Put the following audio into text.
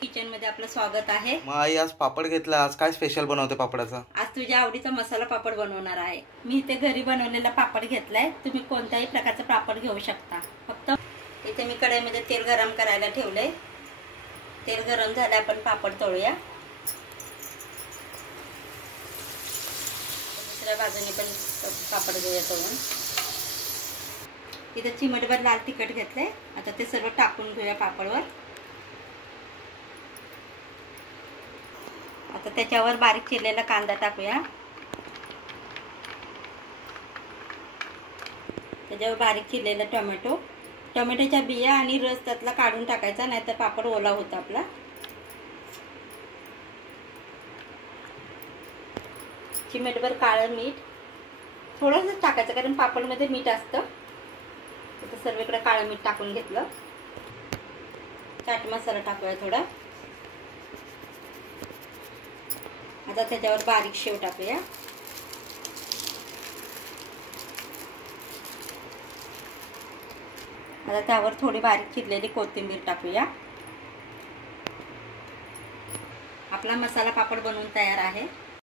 Kitchen मध्ये आपलं स्वागत आहे। मग आई आज पापड घेतला, आज काय स्पेशल बनवते पापडाचा? आज तुझ्या आवडीचा मसाला पापड बनवणार आहे। मी इथे घरी बनवलेला पापड घेतलाय, तुम्ही कोणत्याही प्रकारचा पापड घेऊ शकता। फक्त इथे मी कढईमध्ये तेल गरम करायला ठेवलंय। तेल गरम झाले, आपण पापड तळूया। दुसऱ्या बाजूने पण पापड घेऊया तळून। इथे चिमटभर लाल तिखट घेतलंय, आता ते सर्व टाकून घेऊया पापडवर। आता त्याच्यावर बारीक चिरलेला कांदा टाकूया, त्याच्यावर बारीक चिरलेला टोमॅटो, टोमॅटोच्या बिया आणि रस त्यातला काढून टाकायचा, नाहीतर पापड ओला होता आपला। चिमटभर काळं मीठ थोडंसं टाकायचं, कारण पापडमध्ये मीठ असतं। आता सर्वीकडे काळं मीठ टाकून घेतलं। चाट मसाला टाकूया थोडा। आता त्याच्यावर बारीक शेव टाकूया। आता त्यावर थोडी बारीक चिरलेली कोथिंबीर टाकूया। आपला मसाला पापड बनवून तयार आहे।